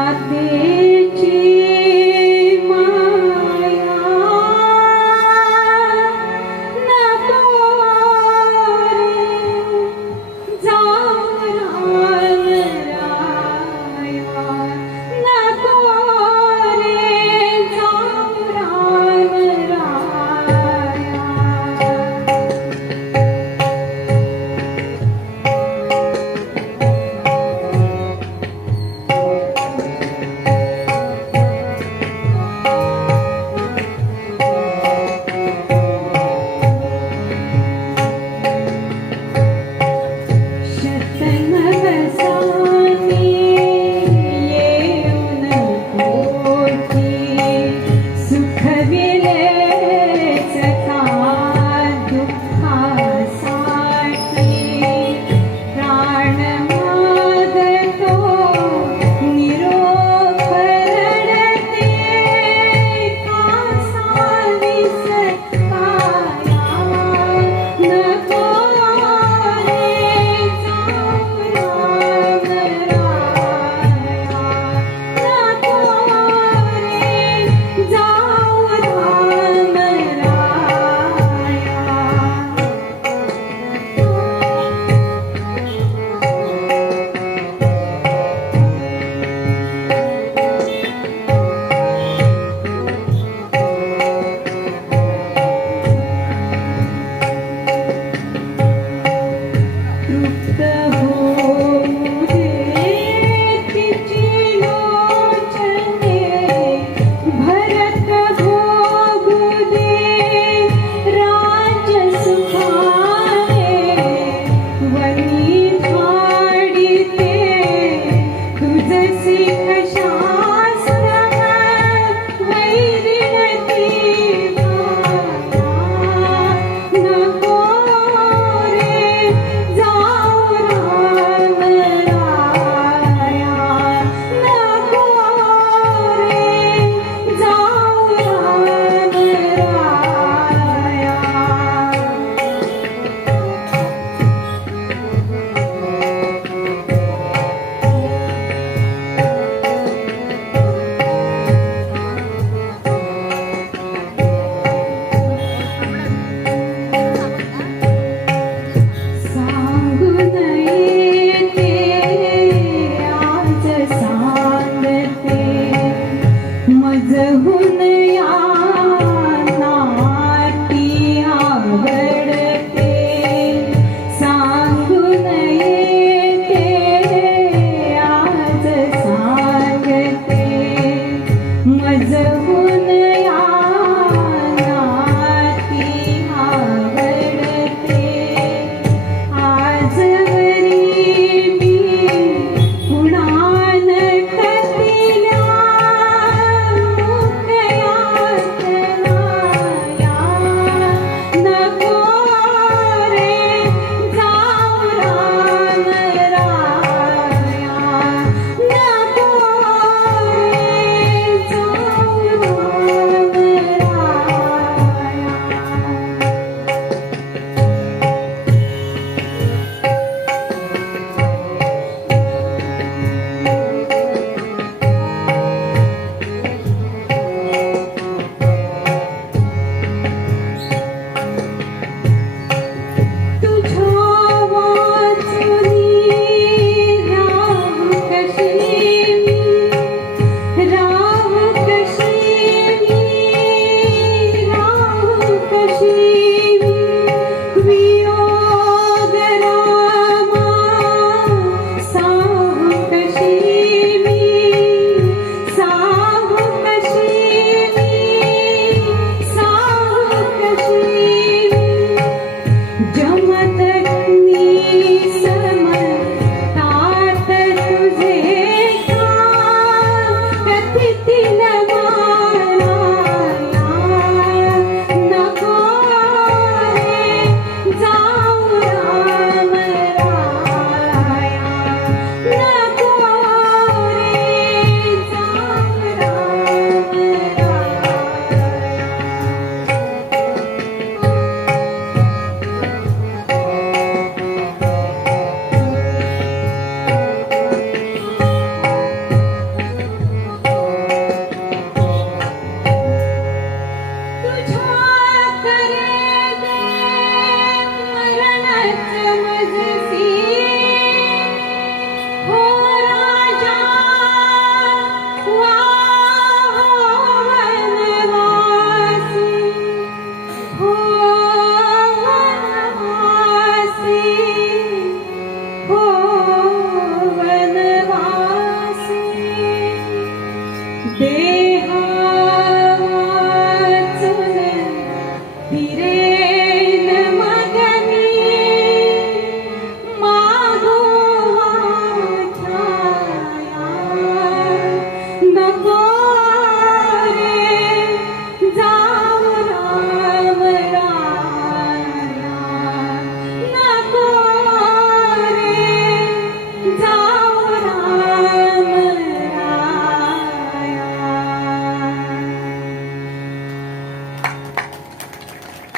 Radhe Deha